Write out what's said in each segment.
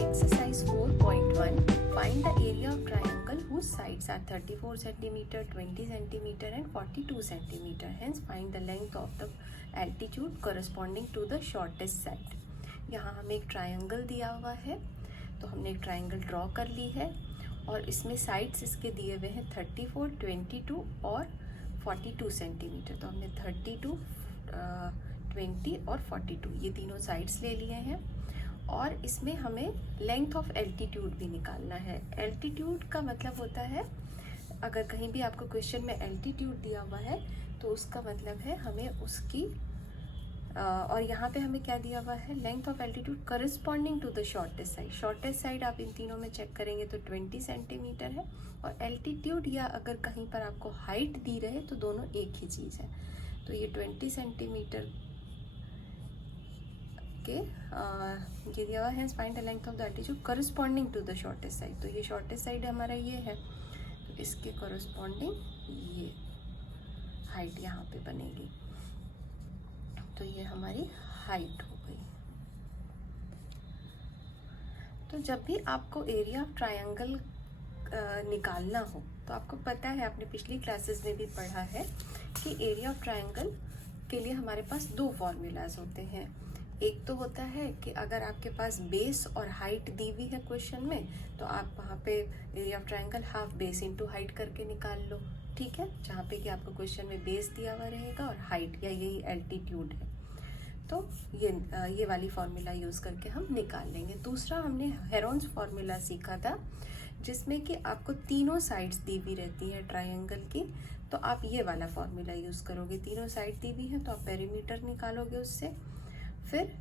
Exercise 4.1. Find the area of triangle whose sides are 34 cm, 20 cm and 42 cm. Hence find the length of the altitude corresponding to the shortest side. यहाँ हमें एक triangle दिया हुआ है, तो हमने एक ट्रायंगल ड्रॉ कर ली है और इसमें साइड्स इसके दिए हुए हैं 34, 22 और 42 सेंटीमीटर। तो हमने 32, 20 और 42 ये तीनों साइड्स ले लिए हैं और इसमें हमें लेंथ ऑफ एल्टीट्यूड भी निकालना है। एल्टीट्यूड का मतलब होता है, अगर कहीं भी आपको क्वेश्चन में एल्टीट्यूड दिया हुआ है तो उसका मतलब है हमें उसकी और यहाँ पे हमें क्या दिया हुआ है, length of altitude corresponding to the shortest side. Shortest side आप इन तीनों में चेक करेंगे तो 20 सेंटीमीटर है और एल्टीट्यूड या अगर कहीं पर आपको हाइट दी रहे तो दोनों एक ही चीज़ है। तो ये 20 सेंटीमीटर के ये दिया हुआ है, find the length of the altitude corresponding to the shortest side. तो ये शॉर्टेस्ट साइड हमारा ये है, तो इसके करस्पॉन्डिंग ये हाइट यहाँ पे बनेगी। तो ये हमारी हाइट हो गई। तो जब भी आपको एरिया ऑफ ट्रायंगल निकालना हो तो आपको पता है, आपने पिछली क्लासेस में भी पढ़ा है कि एरिया ऑफ ट्रायंगल के लिए हमारे पास दो फॉर्मूलाज होते हैं। एक तो होता है कि अगर आपके पास बेस और हाइट दी हुई है क्वेश्चन में, तो आप वहाँ पे area of triangle half base into height करके निकाल लो, ठीक है, जहाँ पे कि आपको क्वेश्चन में बेस दिया हुआ रहेगा और हाइट या यही एल्टीट्यूड है। तो ये वाली फॉर्मूला यूज़ करके हम निकाल लेंगे। दूसरा हमने हेरोन्स फॉर्मूला सीखा था, जिसमें कि आपको तीनों साइड्स दी हुई रहती है ट्रायंगल की, तो आप ये वाला फॉर्मूला यूज़ करोगे। तीनों साइड दी हुई है तो आप पेरीमीटर निकालोगे, उससे फिर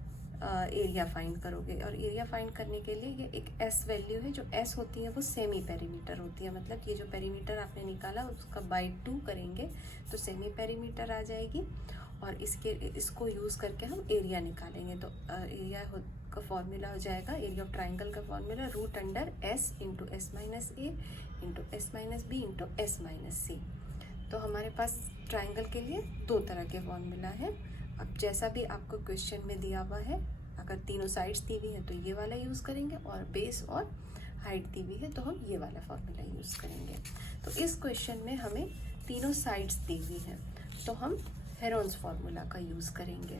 एरिया फाइंड करोगे। और एरिया फाइंड करने के लिए ये एक एस वैल्यू है, जो एस होती है वो सेमी पेरीमीटर होती है। मतलब ये जो पेरीमीटर आपने निकाला उसका बाई 2 करेंगे तो सेमी पेरीमीटर आ जाएगी और इसको यूज़ करके हम एरिया निकालेंगे। तो एरिया का फॉर्मूला हो जाएगा, एरिया ऑफ ट्राइंगल का formula root under S into S minus A into S minus B into S minus C. तो हमारे पास ट्राइंगल के लिए दो तरह के फॉर्मूला है। अब जैसा भी आपको क्वेश्चन में दिया हुआ है, अगर तीनों साइड्स दी हुई है तो ये वाला यूज़ करेंगे और बेस और हाइट दी हुई है तो हम ये वाला फॉर्मूला यूज़ करेंगे। तो इस क्वेश्चन में हमें तीनों साइड्स दी हुई हैं तो हम हेरोन्स फार्मूला का यूज़ करेंगे।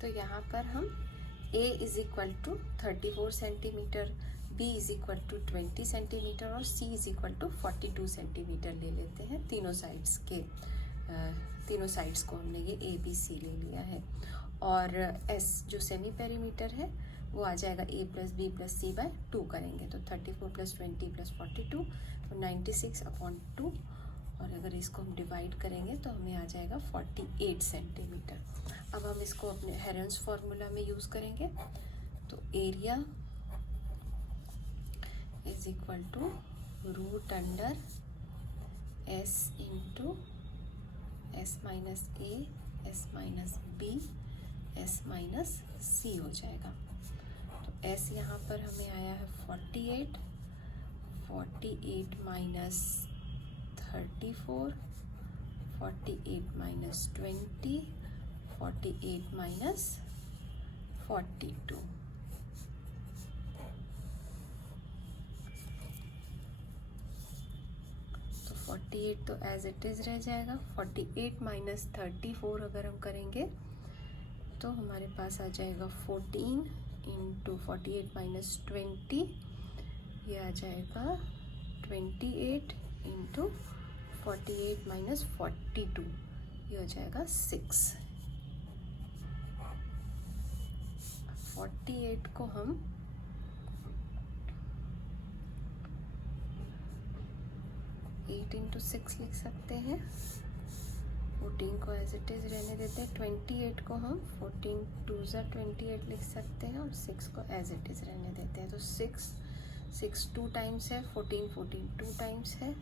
तो यहाँ पर हम a is equal to 34 centimetre, b is equal to 20 centimetre और c is equal to 42 centimetre ले लेते हैं। तीनों साइड्स को हमने ये a b c ले लिया है और s जो सेमी पेरीमीटर है वो आ जाएगा a plus B plus C by 2 करेंगे। तो 34 प्लस 20 प्लस 42 तो 96/2 और अगर इसको हम डिवाइड करेंगे तो हमें आ जाएगा 48 सेंटीमीटर। अब हम इसको अपने हेरोन्स फार्मूला में यूज़ करेंगे। तो area is equal to root under S into S minus A S minus B S minus C हो जाएगा। तो एस यहाँ पर हमें आया है 48 माइनस 34, 48 माइनस 20, 48 माइनस 42। तो 48 तो एज इट इज़ रह जाएगा। 48 माइनस 34 अगर हम करेंगे तो हमारे पास आ जाएगा 14 इंटू 48 माइनस 20, ये आ जाएगा 28 इंटू 48 माइनस 42, ये हो जाएगा 6। 48 को हम 8 इंटू 6 लिख सकते हैं, 14 को एज इट इज़ रहने देते हैं। 28 को हम 14 2 ज़ा 28 लिख सकते हैं और 6 को एज इट इज़ रहने देते हैं। तो 6 2 टाइम्स है, 14 2 टाइम्स है,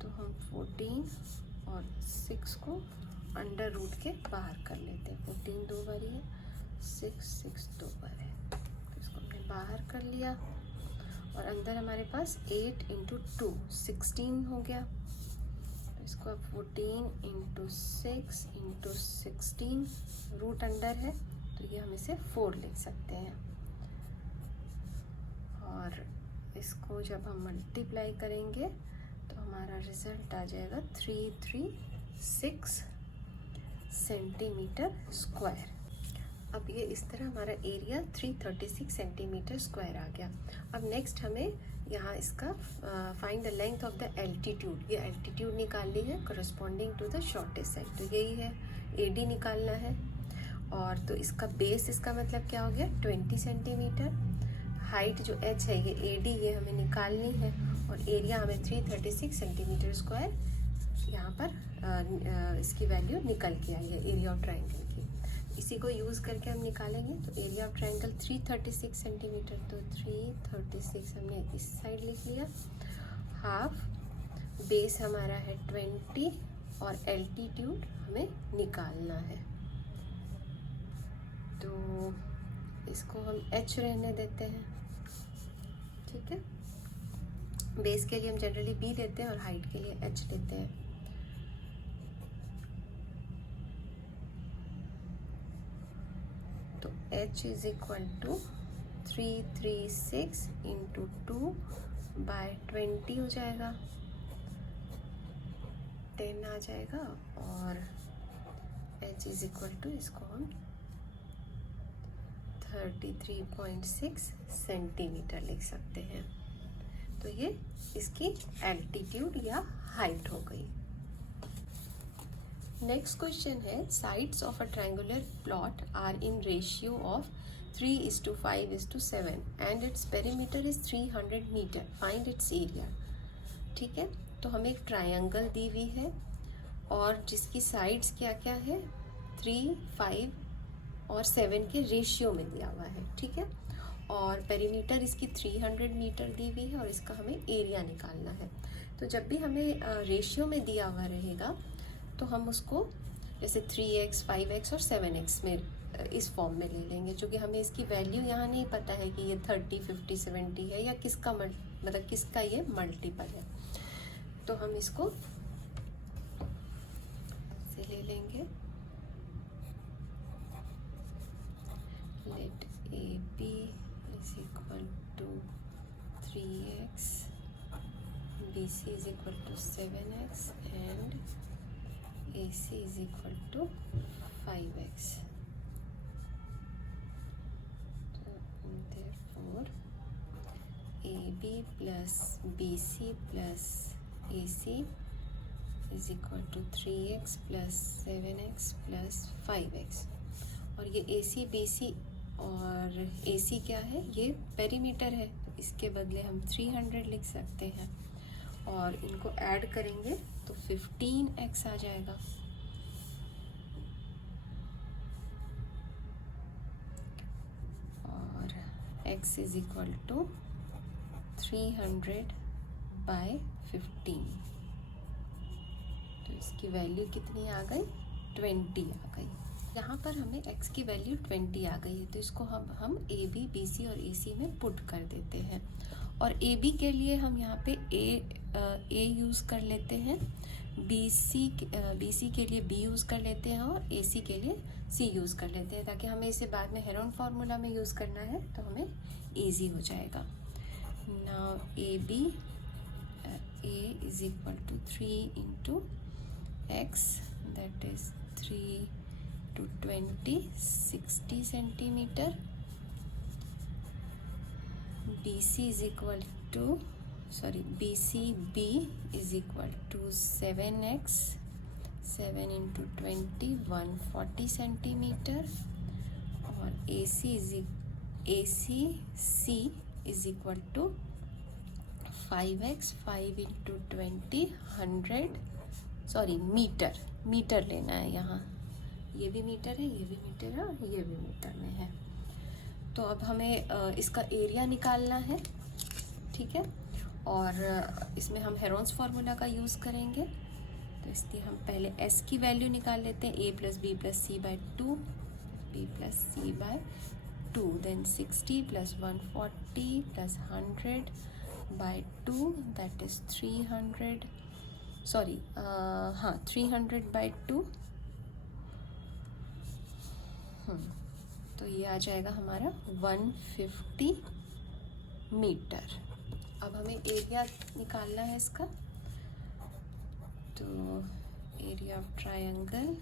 तो हम 14 और 6 को अंडर रूट के बाहर कर लेते हैं। 14 2 बारी है, 6 2 बार है, तो इसको हमने बाहर कर लिया और अंदर हमारे पास 8 इंटू 2 16 हो गया। तो इसको आप 14 इंटू 6 इंटू 16, रूट अंडर है तो ये हम इसे 4 लिख सकते हैं। और इसको जब हम मल्टीप्लाई करेंगे तो हमारा रिजल्ट आ जाएगा 336 सेंटीमीटर स्क्वायर। अब ये इस तरह हमारा एरिया 336 सेंटीमीटर स्क्वायर आ गया। अब नेक्स्ट हमें यहाँ इसका find the length of the altitude, ये एल्टीट्यूड निकालनी है corresponding to the shortest side, तो यही है एडी निकालना है। और तो इसका बेस, इसका मतलब क्या हो गया 20 सेंटीमीटर, हाइट जो एच है ये एडी, ये हमें निकालनी है, और एरिया हमें 336 सेंटीमीटर स्क्वायर यहाँ पर इसकी वैल्यू निकल के आई है एरिया ऑफ ट्राइंगल की। इसी को यूज़ करके हम निकालेंगे। तो एरिया ऑफ ट्राइंगल 336 सेंटीमीटर, तो 336 हमने इस साइड लिख लिया, हाफ, बेस हमारा है 20 और एल्टीट्यूड हमें निकालना है। तो इसको हम h रहने देते हैं, ठीक है। बेस के लिए हम जनरली b लेते हैं और हाइट के लिए h लेते हैं। तो h is equal to 336 into 2/20 हो जाएगा, 10 आ जाएगा, और h इज इक्वल टू, इसको हम 33.6 सेंटीमीटर लिख सकते हैं। तो ये इसकी एल्टीट्यूड या हाइट हो गई। नेक्स्ट क्वेश्चन है, sides of a triangular plot are in ratio of 3:5:7 and its perimeter is 300 metre, find its area. ठीक है, तो हमें एक ट्रायंगल दी हुई है और जिसकी साइड्स क्या क्या है, 3, 5 और 7 के रेशियो में दिया हुआ है, ठीक है। और पेरीमीटर इसकी 300 मीटर दी हुई है और इसका हमें एरिया निकालना है। तो जब भी हमें रेशियो में दिया हुआ रहेगा तो हम उसको जैसे 3x, 5x और 7x में इस फॉर्म में ले लेंगे, क्योंकि हमें इसकी वैल्यू यहाँ नहीं पता है कि ये 30, 50, 70 है या किसका मतलब किसका ये मल्टीपल है। तो हम इसको से ले लेंगे, let AB is equal to 3x, BC is equal to 7x and AC is equal to 5x. So therefore AB plus BC plus AC is equal to 3x plus 7x plus 5x। और ये AC, BC और AC क्या है, ये perimeter है, तो इसके बदले हम 300 लिख सकते हैं और इनको ऐड करेंगे तो 15x आ जाएगा। और x इज इक्वल टू 300/15, तो इसकी वैल्यू कितनी आ गई, 20 आ गई। यहाँ पर हमें x की वैल्यू 20 आ गई है, तो इसको हम AB, BC और AC में पुट कर देते हैं। और AB के लिए हम यहाँ पे A यूज़ कर लेते हैं, BC के लिए B यूज़ कर लेते हैं और AC के लिए C यूज़ कर लेते हैं, ताकि हमें इसे बाद में हेरोन फार्मूला में यूज़ करना है तो हमें ईजी हो जाएगा। Now AB A is equal to 3 into x, that is 3 to 20, 60 centimetre. BC is equal to, BCB is equal to 7x, 7 into 20, 140 centimetre. और ACC is equal to 5x, 5 into 20, 100, metre लेना है यहाँ, ये भी metre है, ये भी metre है और ये भी मीटर में है। तो अब हमें इसका एरिया निकालना है, ठीक है। और इसमें हम हेरोन्स फार्मूला का यूज़ करेंगे, तो इसलिए हम पहले s की वैल्यू निकाल लेते हैं, a + b + c/2, b + c/2, then 60 + 140 + 100/2, that is 300, sorry, हाँ 300/2, तो ये आ जाएगा हमारा 150 मीटर। अब हमें एरिया निकालना है इसका, तो area of triangle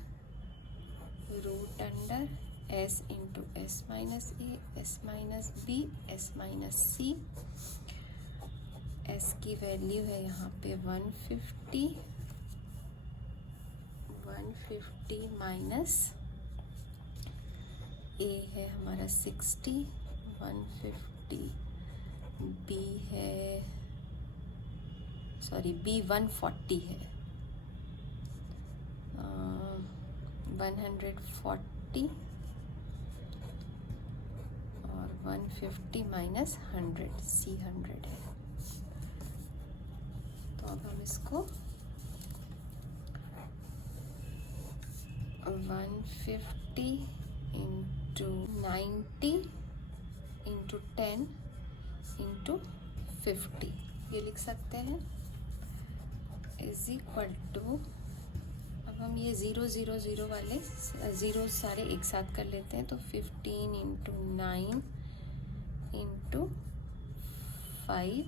root under s into s minus A, s minus B, s minus C. s की वैल्यू है यहाँ पे 150 माइनस a है हमारा 60, 150, b है, सॉरी b 140 है, 140 और 150 माइनस 100, c 100 है। तो अब हम इसको 150 इंटू 90 इंटू 10 इंटू 50 ये लिख सकते हैं, इज इक्वल टू, अब हम ये 0 0 0 वाले ज़ीरो सारे एक साथ कर लेते हैं, तो 15 into 9 into 5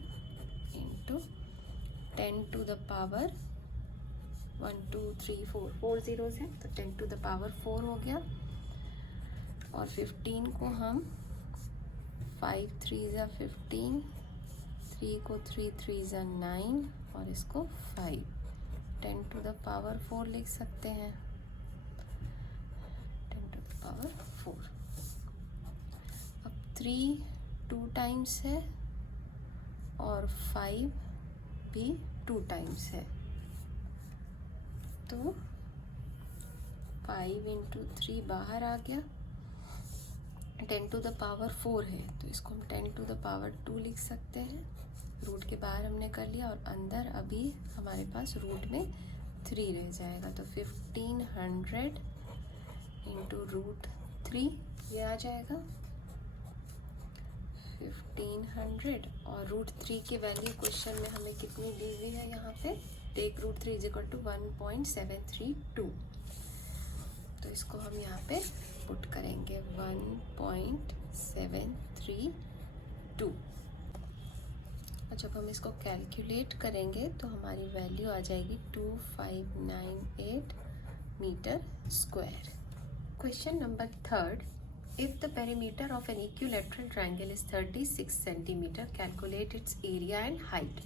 into 10 to the power 1 2 3 4, 4 zeros हैं, तो 10 टू द पावर 4 हो गया। और 15 को हम 5 3 ज़ा 15, 3 को 3 3 ज़ा 9 और इसको 5, 10 टू द पावर 4 लिख सकते हैं, 10 टू द पावर 4। अब 3 2 टाइम्स है और 5 भी 2 टाइम्स है, तो 5 इंटू 3 बाहर आ गया, 10 टू द पावर 4 है, तो इसको हम 10 टू द पावर 2 लिख सकते हैं। रूट के बाहर हमने कर लिया और अंदर अभी हमारे पास रूट में 3 रह जाएगा, तो 1500 इंटू रूट 3 ये आ जाएगा 1500। और रूट 3 की वैल्यू क्वेश्चन में हमें कितनी दी हुई है यहाँ पे, take root 3 is equal to 1.732, तो इसको हम यहाँ पे पुट करेंगे 1.732। और जब हम इसको कैलकुलेट करेंगे तो हमारी वैल्यू आ जाएगी 2598 metre square. Question number 3, if the perimeter of an equilateral triangle is 36 centimeter, calculate its area and height।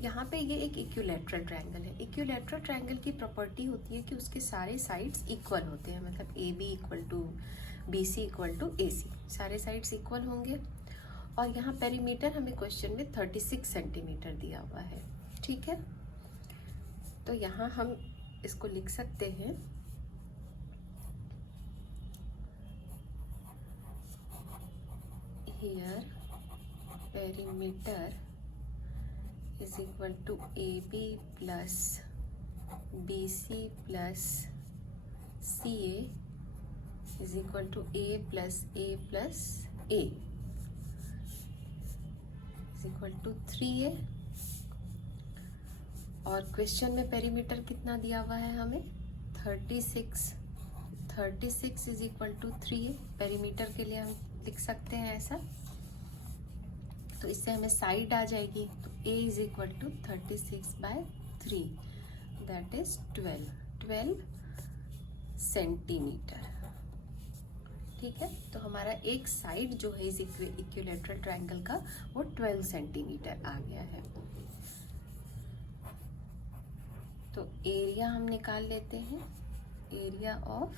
यहाँ पे ये एक इक्विलैटरल ट्रायंगल है। इक्विलैटरल ट्रायंगल की प्रॉपर्टी होती है कि उसके सारे साइड्स इक्वल होते हैं, मतलब A B equal to B C equal to A C, सारे साइड्स इक्वल होंगे। और यहाँ पेरीमीटर हमें क्वेश्चन में 36 सेंटीमीटर दिया हुआ है, ठीक है। तो यहाँ हम इसको लिख सकते हैं here perimeter is equal to AB plus BC plus CA is equal to A plus A plus A is equal to 3A। और क्वेश्चन में पेरीमीटर कितना दिया हुआ है हमें 36 is equal to 3A। Perimeter के लिए हम लिख सकते हैं ऐसा, तो इससे हमें साइड आ जाएगी, तो A is equal to 36/3 that is 12 centimetre, ठीक है। तो हमारा एक साइड जो है इस इक्विलैटरल ट्रायंगल का वो 12 सेंटीमीटर आ गया है। तो एरिया हम निकाल लेते हैं, area of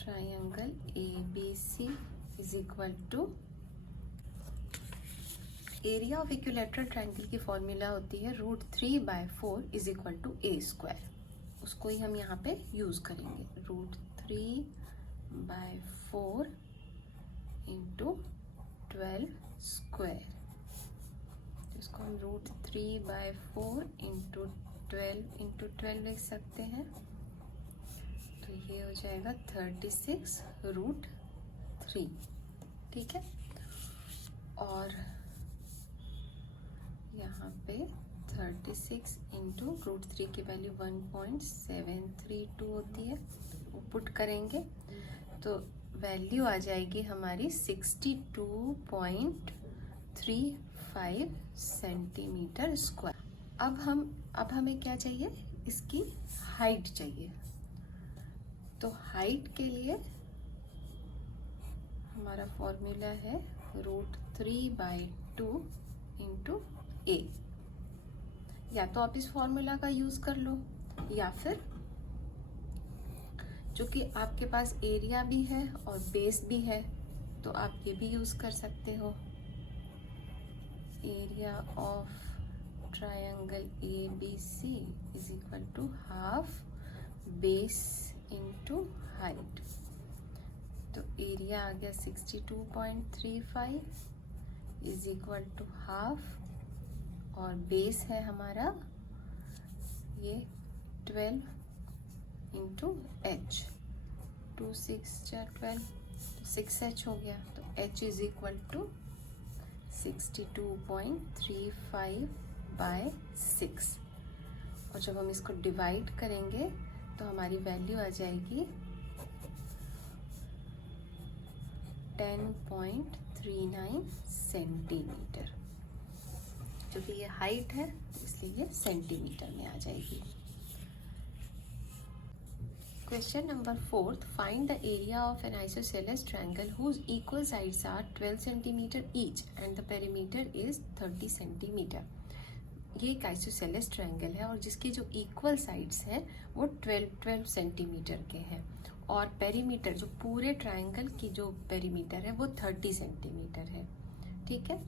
triangle ABC is equal to, area of equilateral triangle की फॉर्मूला होती है √3/4 is equal to A square, उसको ही हम यहाँ पे यूज करेंगे, √3/4 इंटू 12 स्क्वायर, इसको हम √3/4 इंटू 12 लिख सकते हैं, तो ये हो जाएगा 36√3, ठीक है। और यहाँ पे 36 इंटू √3 की वैल्यू 1.732 होती है, वो पुट करेंगे तो वैल्यू आ जाएगी हमारी 62.35 सेंटीमीटर स्क्वायर। अब हमें क्या चाहिए, इसकी हाइट चाहिए। तो हाइट के लिए हमारा फॉर्मूला है √3/2 इंटू ए। या तो आप इस फॉर्मूला का यूज कर लो, या फिर चूंकि आपके पास एरिया भी है और बेस भी है तो आप ये भी यूज कर सकते हो। Area of triangle ABC is equal to half base into height. तो एरिया आ गया 62.35 इज इक्वल टू हाफ, और बेस है हमारा ये 12 इंटू H। 2 6 12, 6H हो गया। तो H इज इक्वल टू 62.35/6। और जब हम इसको डिवाइड करेंगे तो हमारी वैल्यू आ जाएगी 10.39 सेंटीमीटर। क्योंकि ये हाइट है इसलिए ये सेंटीमीटर में आ जाएगी। Question number 4, find the area of an isosceles triangle whose equal sides are 12 cm each and the perimeter is 30 cm। ये एक आइसोसेलेस ट्रायंगल है और जिसकी जो इक्वल साइड्स हैं वो 12 सेंटीमीटर के हैं, और पेरीमीटर जो पूरे ट्रायंगल की जो पेरीमीटर है वो 30 सेंटीमीटर है। ठीक है,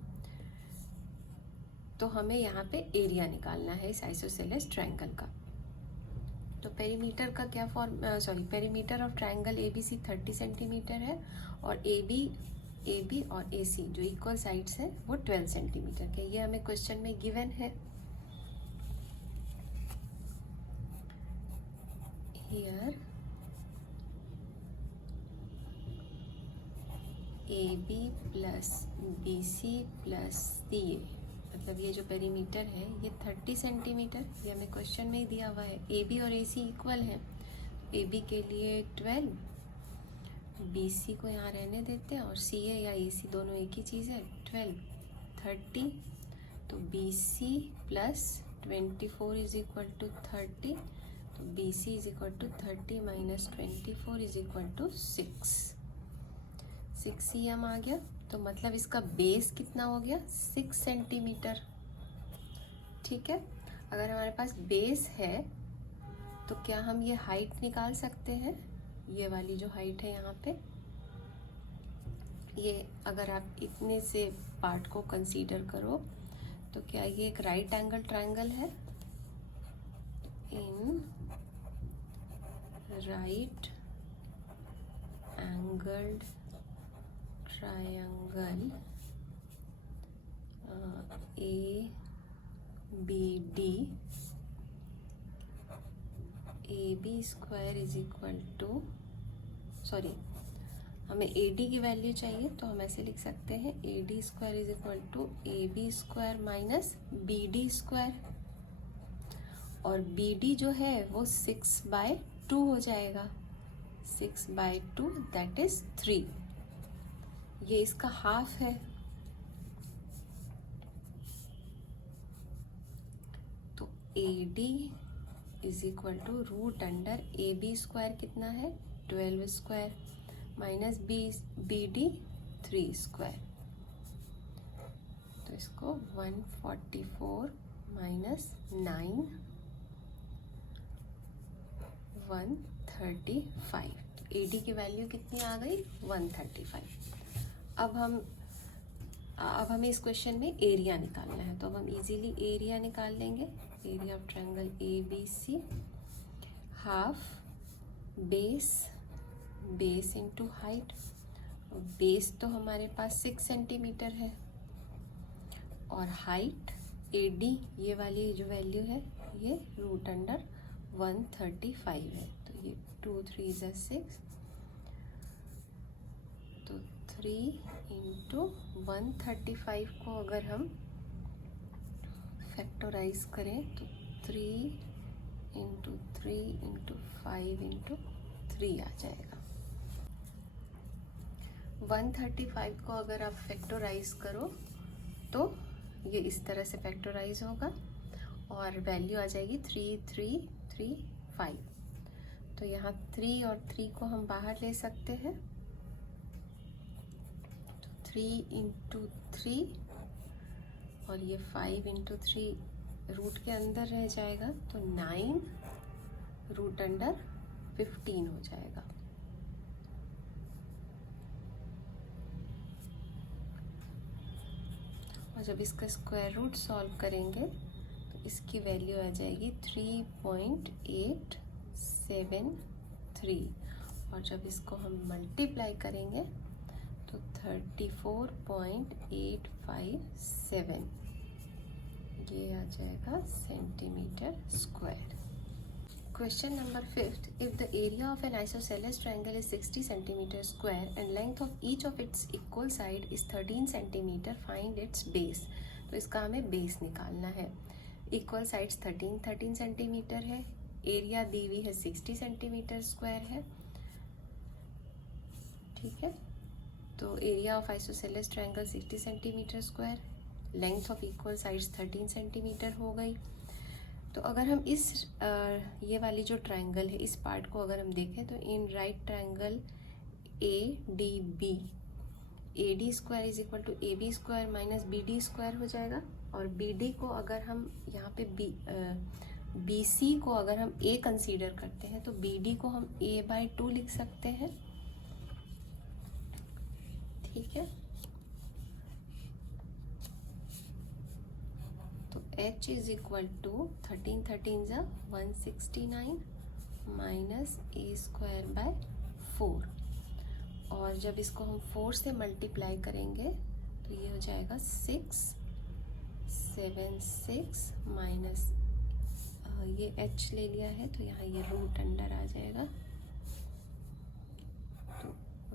तो हमें यहाँ पे एरिया निकालना है इस आइसोसेलेस ट्रायंगल का। तो पेरीमीटर का क्या perimeter of triangle ABC 30 centimetre है, और AB और AC जो इक्वल साइड्स है वो 12 सेंटीमीटर के। ये हमें क्वेश्चन में गिवन है। Here AB plus BC plus CA, मतलब ये जो पेरीमीटर है ये 30 सेंटीमीटर, ये हमें क्वेश्चन में ही दिया हुआ है। AB और AC इक्वल है, AB के लिए 12, BC को यहाँ रहने देते हैं, और CA या AC दोनों एक ही चीज़ है, 12 30। तो BC plus 24 is equal to 30। तो BC is equal to 30 minus 24 is equal to 6 cm आ गया। तो मतलब इसका बेस कितना हो गया, 6 सेंटीमीटर। ठीक है, अगर हमारे पास बेस है तो क्या हम ये हाइट निकाल सकते हैं, ये वाली जो हाइट है यहाँ पे, ये अगर आप इतने से पार्ट को कंसीडर करो तो क्या ये एक राइट एंगल ट्रायंगल है। In right angled triangle ABD, AB square is equal to, हमें AD की वैल्यू चाहिए तो हम ऐसे लिख सकते हैं AD square is equal to AB square minus BD square, और BD जो है वो 6/2 हो जाएगा, 6/2 दैट इज 3। ये इसका हाफ है। तो AD is equal to root under AB square कितना है 12 स्क्वायर माइनस BD 3 स्क्वायर। तो इसको 144 माइनस 9 135। तो AD की वैल्यू कितनी आ गई 135। अब हमें इस क्वेश्चन में एरिया निकालना है, तो अब हम इजीली एरिया निकाल लेंगे। Area of triangle ABC, half base into height. Base तो हमारे पास 6 सेंटीमीटर है, और हाइट AD ये वाली जो वैल्यू है ये रूट अंडर 135 है। तो ये 2 3 6, तो 3 इंटू 135 को अगर हम फैक्टराइज करें तो 3 इंटू 3 इंटू 5 इंटू 3 आ जाएगा। 135 को अगर आप फैक्टराइज करो तो ये इस तरह से फैक्टराइज होगा और वैल्यू आ जाएगी 3335। तो यहाँ 3 और 3 को हम बाहर ले सकते हैं, तो 3 इंटू 3 और ये 5 इंटू 3 रूट के अंदर रह जाएगा, तो 9 रूट अंडर 15 हो जाएगा। और जब इसका स्क्वायर रूट सॉल्व करेंगे तो इसकी वैल्यू आ जाएगी 3.873 और जब इसको हम मल्टीप्लाई करेंगे तो 34.857 ये आ जाएगा centimetre square. Question number 5. If the area of an isosceles triangle is 60 centimeter square and length of each of its equal side is 13 centimeter, find its base. तो इसका हमें बेस निकालना है। इक्वल साइड्स 13 सेंटीमीटर है, area दी हुई है 60 centimetre square है, ठीक है। तो area of isosceles triangle 60 centimetre square, length of equal sides 13 centimetre हो गई। तो अगर हम इस ये वाली जो ट्रायंगल है इस पार्ट को अगर हम देखें तो in right triangle A D B, A D square is equal to A B square minus B D square हो जाएगा। और बी डी को अगर हम यहाँ पे बी सी को अगर हम ए कंसीडर करते हैं तो बी डी को हम a/2 लिख सकते हैं, ठीक है। तो h is equal to 13 13 = 169 minus a square by 4 और जब इसको हम 4 से मल्टीप्लाई करेंगे तो ये हो जाएगा 676 माइनस ये h ले लिया है तो यहाँ ये रूट अंडर आ जाएगा, तो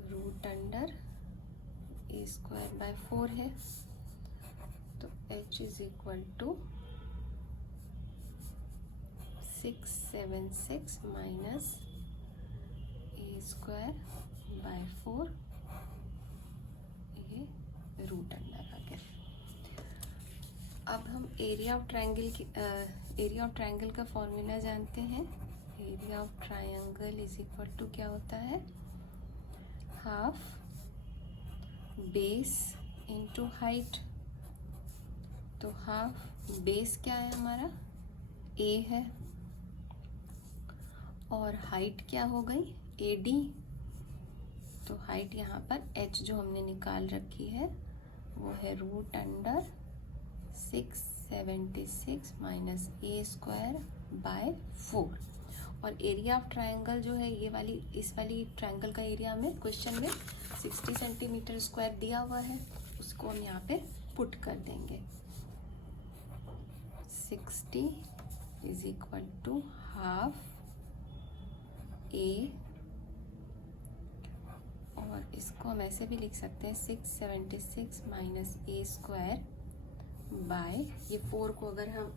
root under a square by 4 है, तो h is equal to 676 minus a square by 4, ये रूट अंडर आ गया। अब हम एरिया ऑफ ट्रायंगल का फॉर्मूला जानते हैं। Area of triangle is equal to क्या होता है, हाफ बेस इंटू हाइट। तो हाफ बेस क्या है हमारा, a है, और हाइट क्या हो गई, AD। तो हाइट यहाँ पर h जो हमने निकाल रखी है वो है root under 676 minus a square by 4। और एरिया ऑफ ट्रायंगल जो है ये वाली इस वाली ट्रायंगल का एरिया में क्वेश्चन में 60 सेंटीमीटर स्क्वायर दिया हुआ है, उसको हम यहाँ पे पुट कर देंगे। 60 is equal to half a, और इसको हम ऐसे भी लिख सकते हैं 676 माइनस a स्क्वायर बाय, ये 4 को अगर हम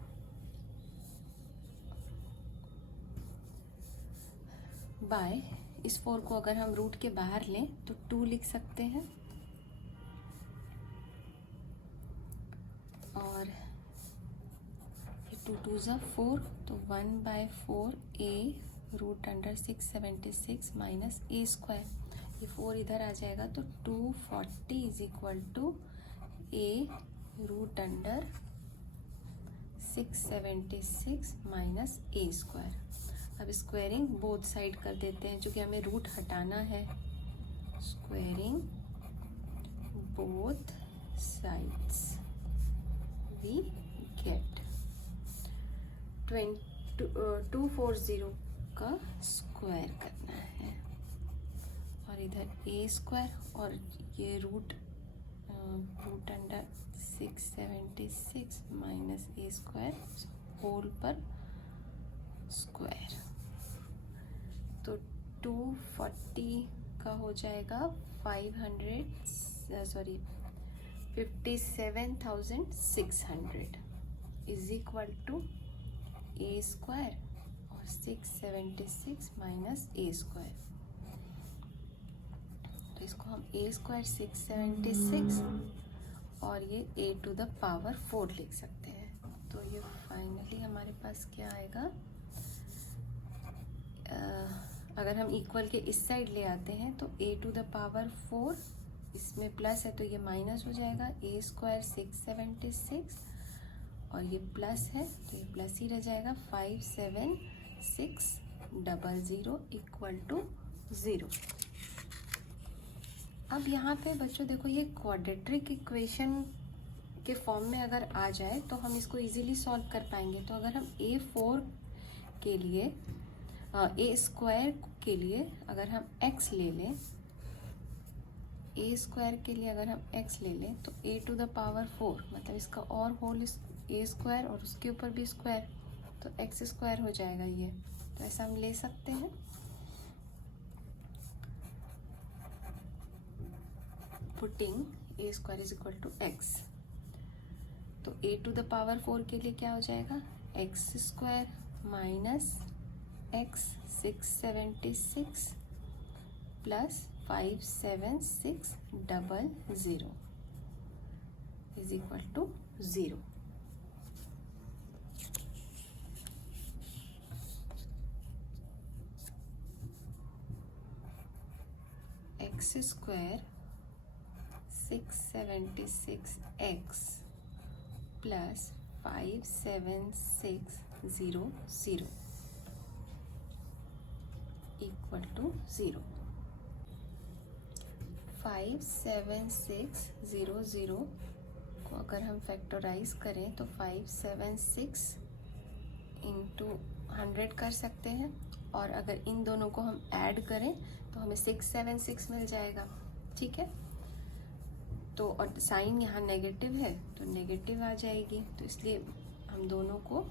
बाय इस 4 को अगर हम रूट के बाहर लें तो 2 लिख सकते हैं, और ये 2 2 = 4, तो 1/4 a root under 676 minus a square, ये 4 इधर आ जाएगा तो 240 is equal to a root under 676 minus a square. अब स्क्वायरिंग बोथ साइड कर देते हैं, क्योंकि हमें रूट हटाना है। Squaring both sides we get 240 का स्क्वायर करना है, और इधर a स्क्वायर और ये root under 676 minus a square whole पर स्क्वायर। तो 240 का हो जाएगा 57,600, is equal to A square और 676 माइनस ए स्क्वायर। तो इसको हम ए स्क्वायर 676 और ये ए टू द पावर 4 लिख सकते हैं। तो ये फाइनली हमारे पास क्या आएगा, अगर हम इक्वल के इस साइड ले आते हैं तो ए टू द पावर 4, इसमें प्लस है तो ये माइनस हो जाएगा, ए स्क्वायर 676 और ये प्लस है तो ये प्लस ही रह जाएगा, 57600 इक्वल टू 0। अब यहाँ पे बच्चों देखो, ये क्वाड्रेटिक इक्वेशन के फॉर्म में अगर आ जाए तो हम इसको इजीली सॉल्व कर पाएंगे। तो अगर हम a4 के लिए ए स्क्वायर के लिए अगर हम x ले लें, ए स्क्वायर के लिए अगर हम x ले लें तो a टू द पावर 4 मतलब इसका और होल ए स्क्वायर और उसके ऊपर भी स्क्वायर, तो x स्क्वायर हो जाएगा ये। तो ऐसा हम ले सकते हैं। Putting A square is equal to x, तो a टू द पावर 4 के लिए क्या हो जाएगा, x square minus x 676 plus 57600 is equal to 0। x square 676x plus 57600 equal to 0। 57600 को अगर हम फैक्टराइज करें तो 576 इंटू 100 कर सकते हैं, और अगर इन दोनों को हम ऐड करें तो हमें 676 मिल जाएगा। ठीक है, तो और साइन यहाँ नेगेटिव है तो नेगेटिव आ जाएगी, तो इसलिए हम दोनों को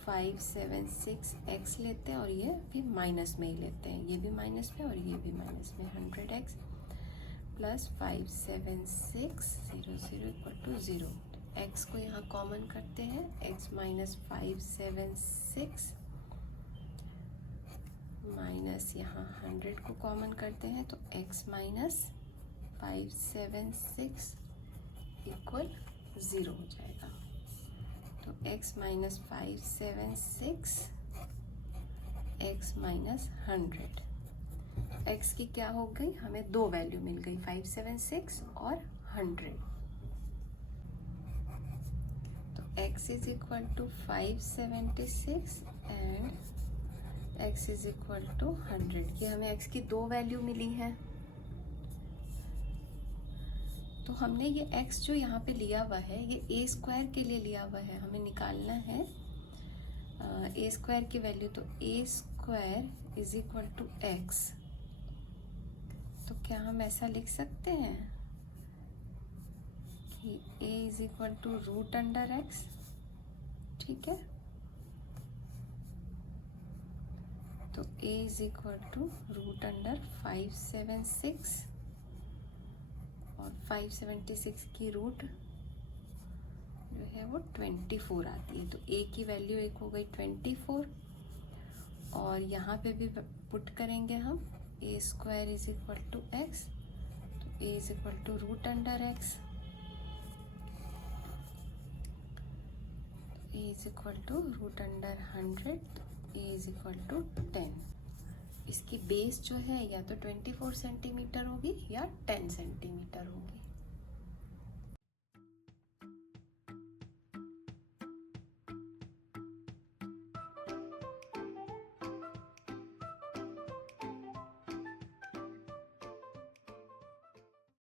576x लेते हैं और ये भी माइनस में ही लेते हैं, ये भी माइनस में और ये भी माइनस में, 100x plus 57600 equal to 0। x को यहाँ कॉमन करते हैं, x माइनस 576 माइनस यहाँ 100 को कॉमन करते हैं तो x माइनस 576 इक्वल 0 हो जाएगा। तो x minus 576 x minus 100, x की क्या हो गई, हमें दो वैल्यू मिल गई, 576 और 100। तो x is equal to 576 and x is equal to 100। ये हमें x की दो वैल्यू मिली है। तो हमने ये x जो यहाँ पे लिया हुआ है ये a स्क्वायर के लिए लिया हुआ है, हमें निकालना है a स्क्वायर की वैल्यू। तो a square is equal to x, तो क्या हम ऐसा लिख सकते हैं कि a is equal to root under x। ठीक है, तो a is equal to root under 576 और 576 की रूट जो है वो 24 आती है। तो a की वैल्यू एक हो गई 24, और यहाँ पे भी पुट करेंगे हम a square is equal to x, तो a is equal to root under x, a is equal to root under 100, a is equal to 10। इसकी बेस जो है या तो 24 सेंटीमीटर होगी या 10 सेंटीमीटर होगी।